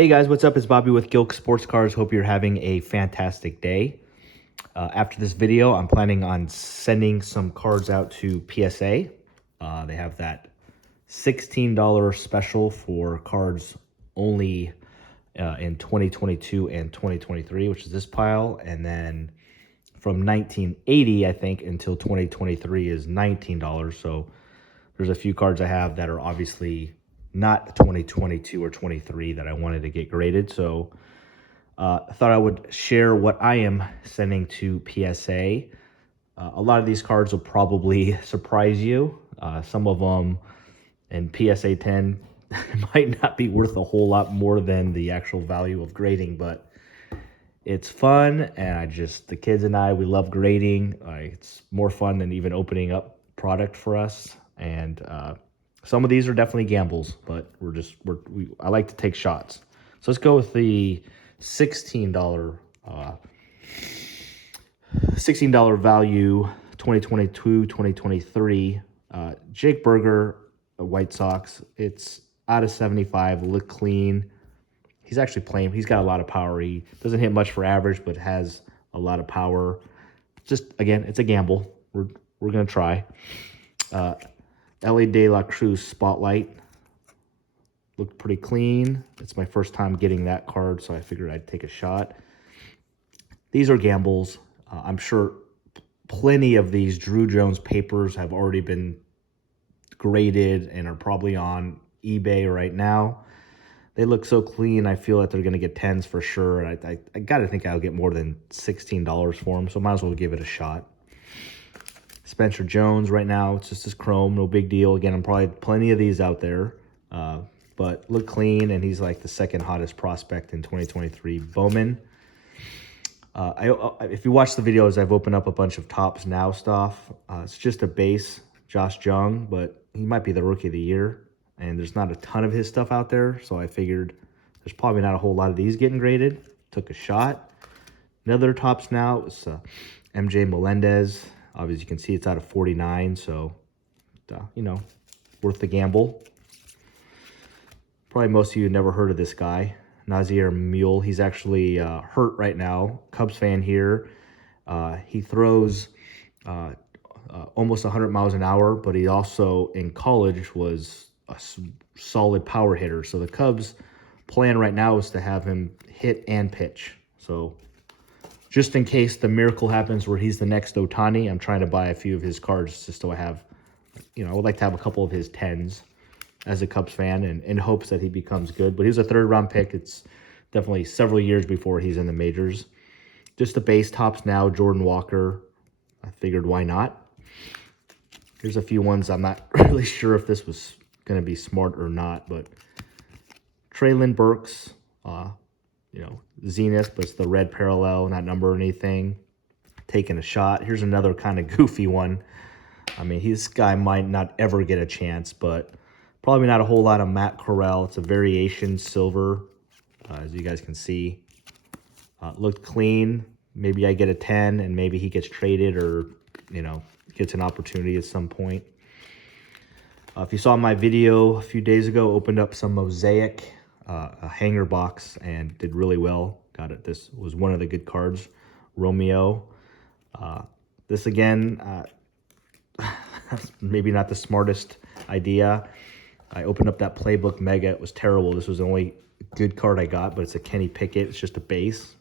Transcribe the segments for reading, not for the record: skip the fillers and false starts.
Hey guys, what's up? It's Bobby with Gilk Sports Cars. Hope you're having a fantastic day. After this video, I'm planning on sending some cards out to PSA. They have that $16 special for cards only in 2022 and 2023, which is this pile. And then from 1980, I think, until 2023 is $19. So there's a few cards I have that are obviously not 2022 or 23 that I wanted to get graded. So I thought I would share what I am sending to PSA. A lot of these cards will probably surprise you. Some of them in PSA 10 might not be worth a whole lot more than the actual value of grading, but it's fun. And the kids and I, we love grading. It's more fun than even opening up product for us. And some of these are definitely gambles, but I like to take shots. So let's go with the $16 value 2022 2023 Jake Berger White Sox. It's out of 75, look clean. He's actually playing. He's got a lot of power. He doesn't hit much for average, but has a lot of power. Again, it's a gamble. We're gonna try. LA De La Cruz Spotlight looked pretty clean. It's my first time getting that card, so I figured I'd take a shot. These are gambles. I'm sure plenty of these Drew Jones papers have already been graded and are probably on eBay right now. They look so clean. I feel that they're going to get 10s for sure. I got to think I'll get more than $16 for them, so might as well give it a shot. Spencer Jones right now, it's just his chrome, no big deal. Again, I'm probably plenty of these out there, but look clean, and he's like the second hottest prospect in 2023. Bowman. If you watch the videos, I've opened up a bunch of Topps Now stuff. It's just a base, Josh Jung, but he might be the Rookie of the Year, and there's not a ton of his stuff out there, so I figured there's probably not a whole lot of these getting graded. Took a shot. Another Topps Now is MJ Melendez. Obviously, you can see it's out of 49, so, worth the gamble. Probably most of you never heard of this guy, Nazir Mule. He's actually hurt right now. Cubs fan here. He throws almost 100 miles an hour, but he also, in college, was a solid power hitter. So the Cubs' plan right now is to have him hit and pitch. So just in case the miracle happens where he's the next Ohtani, I'm trying to buy a few of his cards just so I have, I would like to have a couple of his 10s as a Cubs fan and in hopes that he becomes good. But he was a third-round pick. It's definitely several years before he's in the majors. Just the base Topps Now, Jordan Walker. I figured why not? Here's a few ones I'm not really sure if this was going to be smart or not, but Traylon Burks, Zenith, but it's the red parallel, not number or anything. Taking a shot. Here's another kind of goofy one. I mean, this guy might not ever get a chance, but probably not a whole lot of Matt Corral. It's a variation silver, as you guys can see. Looked clean. Maybe I get a 10, and maybe he gets traded or, gets an opportunity at some point. If you saw my video a few days ago, opened up some Mosaic, a hanger box, and did really well. Got it. This was one of the good cards. Romeo. This again, maybe not the smartest idea. I opened up that Playbook Mega. It was terrible. This was the only good card I got, but it's a Kenny Pickett. It's just a base.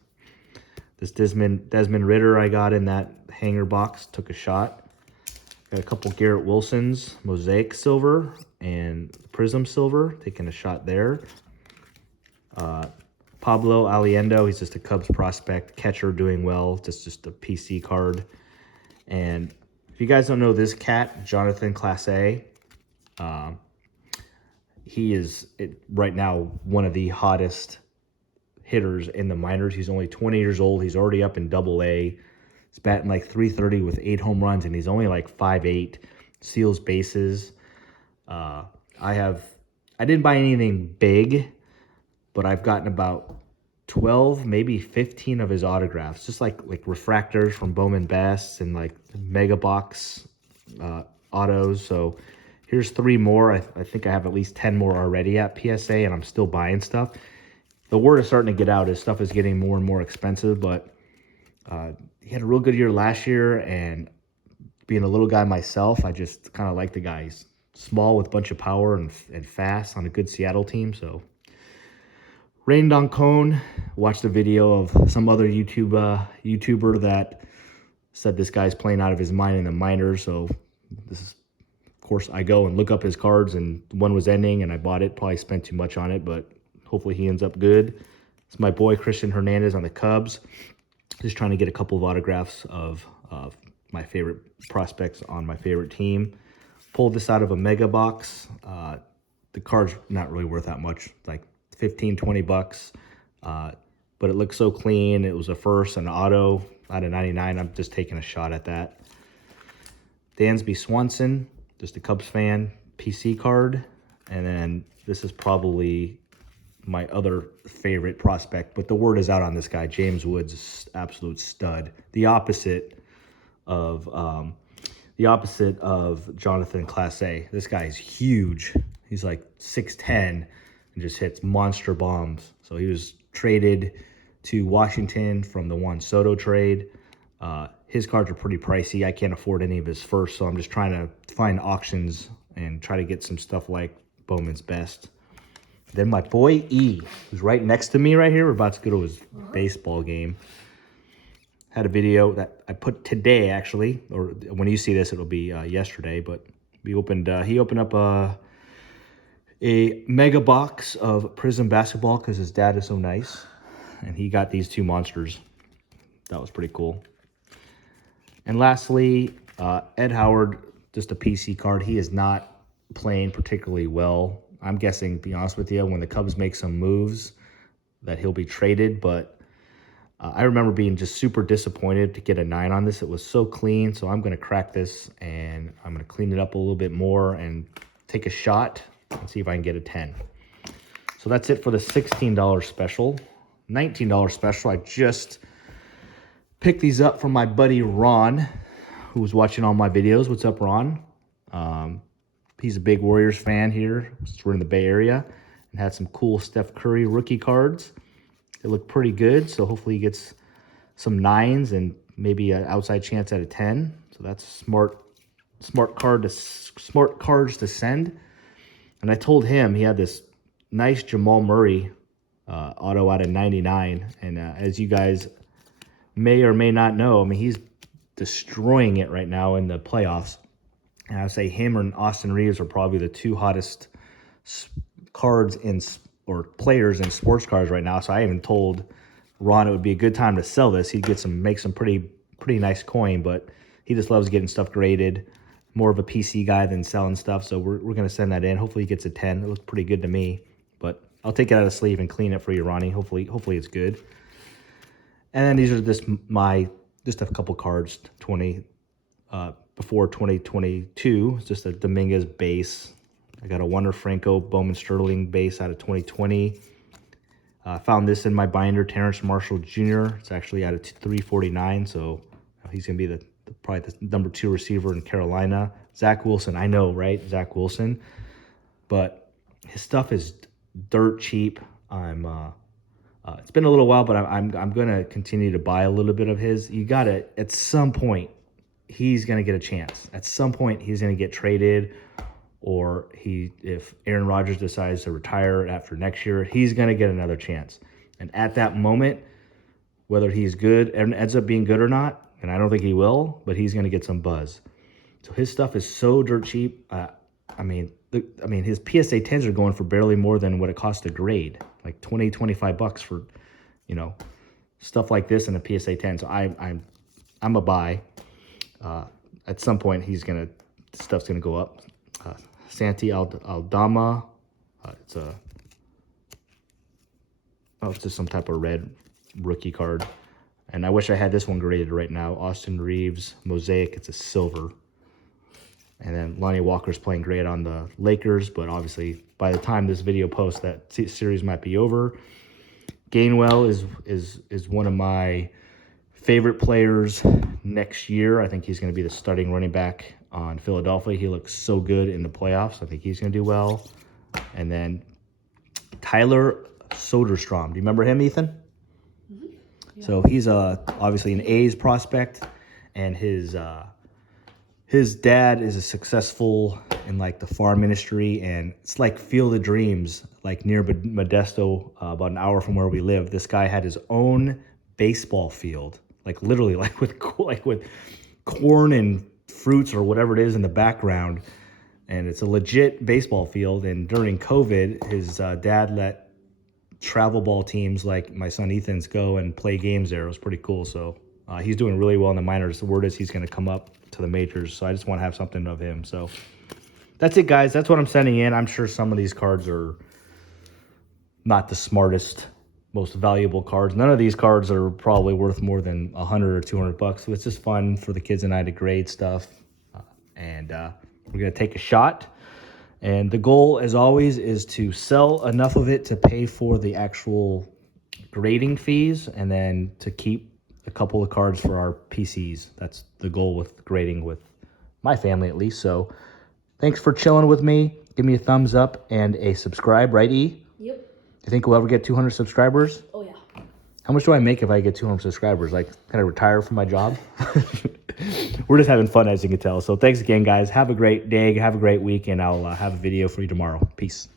This Desmond Ritter I got in that hanger box. Took a shot. Got a couple Garrett Wilsons, Mosaic Silver and Prism Silver. Taking a shot there. Pablo Aliendo, he's just a Cubs prospect. Catcher doing well. Just a PC card. And if you guys don't know this cat, Jonathan Class A, he is right now one of the hottest hitters in the minors. He's only 20 years old. He's already up in Double-A. He's batting like 330 with 8 home runs, and he's only like 5'8", steals bases. I didn't buy anything big, but I've gotten about 12, maybe 15 of his autographs, just like refractors from Bowman Best and like Mega Box autos. So here's 3 more. I think I have at least 10 more already at PSA, and I'm still buying stuff. the word is starting to get out. His stuff is getting more and more expensive, but he had a real good year last year, and being a little guy myself, I just kind of like the guy. He's small with a bunch of power and fast on a good Seattle team. So rained on cone. Watched a video of some other YouTuber that said this guy's playing out of his mind in the minors. So this is, of course, I go and look up his cards, and one was ending, and I bought it. Probably spent too much on it, but hopefully he ends up good. It's my boy Christian Hernandez on the Cubs. Just trying to get a couple of autographs of my favorite prospects on my favorite team. Pulled this out of a mega box. The card's not really worth that much, like 15, 20 bucks. But it looks so clean. It was a first, an auto out of 99. I'm just taking a shot at that. Dansby Swanson, just a Cubs fan, PC card. And then this is probably my other favorite prospect, but the word is out on this guy. James Woods, absolute stud. The opposite of Jonathan Class A. This guy is huge. He's like 6'10" and just hits monster bombs. So he was traded to Washington from the Juan Soto trade. His cards are pretty pricey. I can't afford any of his first, so I'm just trying to find auctions and try to get some stuff like Bowman's Best. Then my boy E, who's right next to me right here. We're about to go to his baseball game. Had a video that I put today, actually, or when you see this, it'll be yesterday. But he opened up a mega box of Prism basketball because his dad is so nice, and he got these two monsters. That was pretty cool. And lastly, Ed Howard, just a PC card. He is not playing particularly well. I'm guessing, to be honest with you, when the Cubs make some moves, that he'll be traded. But I remember being just super disappointed to get a 9 on this. It was so clean, so I'm going to crack this, and I'm going to clean it up a little bit more and take a shot and see if I can get a 10. So that's it for the $16 special. $19 special, I just picked these up from my buddy Ron, who was watching all my videos. What's up, Ron? He's a big Warriors fan here. We're in the Bay Area, and had some cool Steph Curry rookie cards. They look pretty good, so hopefully he gets some 9s and maybe an outside chance at a 10. So that's smart cards to send. And I told him he had this nice Jamal Murray auto out of 99, and as you guys may or may not know, I mean, he's destroying it right now in the playoffs. And I would say him and Austin Reeves are probably the two hottest cards or players in sports cards right now. So I even told Ron it would be a good time to sell this. He'd make some pretty nice coin, but he just loves getting stuff graded. More of a PC guy than selling stuff. So we're going to send that in. Hopefully he gets a 10. It looks pretty good to me, but I'll take it out of the sleeve and clean it for you, Ronnie. Hopefully it's good. And then these are just a couple cards, 20 before 2022. It's just a Dominguez base. I got a Wander Franco Bowman Sterling base out of 2020. Found this in my binder, Terrence Marshall Jr. It's actually out of 349, so he's going to be probably the number 2 receiver in Carolina. Zach Wilson, I know, right? Zach Wilson. But his stuff is dirt cheap. It's been a little while, but I'm going to continue to buy a little bit of his. You got to, at some point, he's going to get a chance. At some point, he's going to get traded, or if Aaron Rodgers decides to retire after next year, he's going to get another chance. And at that moment, whether he's good and ends up being good or not, and I don't think he will, but he's going to get some buzz. So his stuff is so dirt cheap. I mean, his PSA 10s are going for barely more than what it costs to grade, like 20, 25 bucks for, stuff like this in a PSA 10. So I'm a buy. At some point, stuff's gonna go up. Santi Aldama. It's just some type of red rookie card. And I wish I had this one graded right now. Austin Reeves Mosaic. It's a silver. And then Lonnie Walker's playing great on the Lakers, but obviously by the time this video posts, that series might be over. Gainwell is one of my favorite players next year. I think he's going to be the starting running back on Philadelphia. He looks so good in the playoffs. I think he's going to do well. And then Tyler Soderstrom. Do you remember him, Ethan? Mm-hmm. Yeah. So he's obviously an A's prospect, and his dad is a successful in like the farm industry, and it's like Field of Dreams, like near Modesto, about an hour from where we live. This guy had his own baseball field, like literally, like with corn and fruits or whatever it is in the background, and it's a legit baseball field. And during COVID, his dad let travel ball teams like my son Ethan's go and play games there. It was pretty cool. So he's doing really well in the minors. The word is he's going to come up to the majors. So I just want to have something of him. So that's it, guys. That's what I'm sending in. I'm sure some of these cards are not the smartest, most valuable cards. None of these cards are probably worth more than $100 or $200. So it's just fun for the kids and I to grade stuff. And we're going to take a shot. And the goal, as always, is to sell enough of it to pay for the actual grading fees, and then to keep a couple of cards for our PCs. That's the goal with grading with my family, at least. So thanks for chilling with me. Give me a thumbs up and a subscribe, right, E? Yep. You think we'll ever get 200 subscribers? Oh, yeah. How much do I make if I get 200 subscribers? Like, can I retire from my job? We're just having fun, as you can tell. So thanks again, guys. Have a great day. Have a great week, and I'll have a video for you tomorrow. Peace.